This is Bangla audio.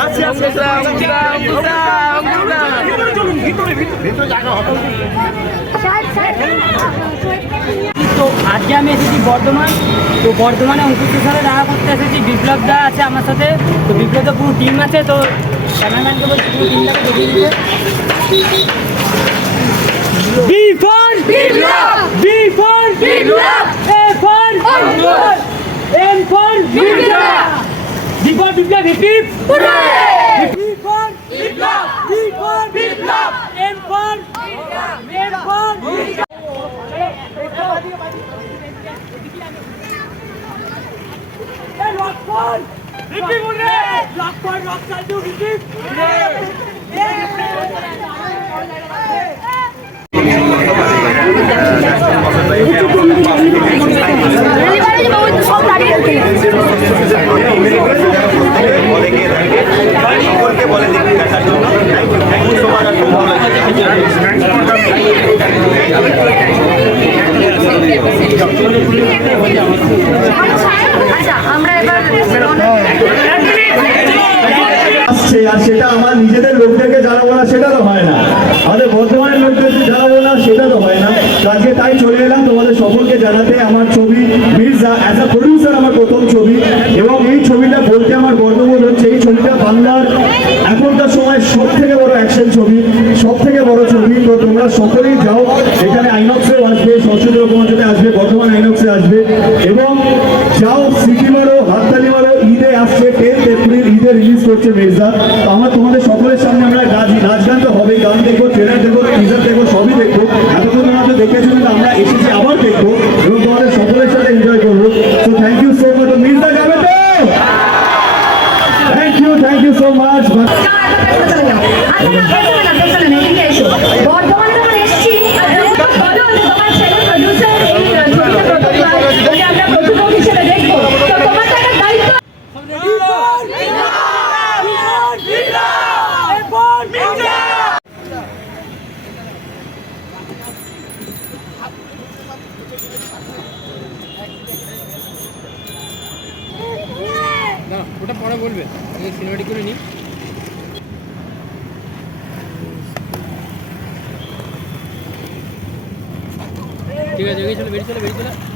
তো আজকে আমি এসেছি বর্ধমান। তো বর্ধমানে অঙ্কুশের সাথে দেখা করতে এসেছি। বিপ্লব দা আছে আমার সাথে। তো বিপ্লবের পুরো টিম আছে। তো ক্যামেরাম্যানকে বলছি পুরো টিমটাকে দেখিয়ে দিতে। আর সেটা আমার নিজেদের লোকদেরকে জানাবো না, সেটা তো হয় না। আমাদের বর্তমানের লোকদেরকে জানাবো না, সেটা তো হয় না। আজকে তাই চলে এলাম তোমাদের সকলকে জানাতে। আমার ছবি মির্জা অ্যাজ আ প্রডিউসার আমার প্রথম ছবি, এবং এই ছবিটা বলতে আমার গর্ববোধ হচ্ছে। এই ছবিটা বাংলার এখনকার সময় সব থেকে বড় অ্যাকশন ছবি, সব থেকে বড় ছবি। তো তোমরা সকলেই যাও, এখানে আইনক্সেও আসবে, সরস্বতী রকমতে আসবে, বর্ধমান আইনক্সে আসবে, এবং যাও সিটি মারো, হাততালি মারো। ঈদে আসছে 10 এপ্রিল, ঈদে রিলিজ করছে মির্জা। তো আমার তোমাদের সকলের সামনে আমরা নাচ গান তো হবেই, গান দেখবো, ট্রেলার দেখবো, টিজার দেখবো, সবই দেখবো। এতক্ষণ তোমরা তো দেখেছো, কিন্তু আমরা এসেছি আবার দেখবো এবং তোমাদের সকলের সাথে এনজয় করবো। So thank you so much. Mirza যাবে তো? Thank you so much. না ওটা পরে বলবে, সিনেমাটি করে নিই। ঠিক আছে, বেরিয়ে চলে।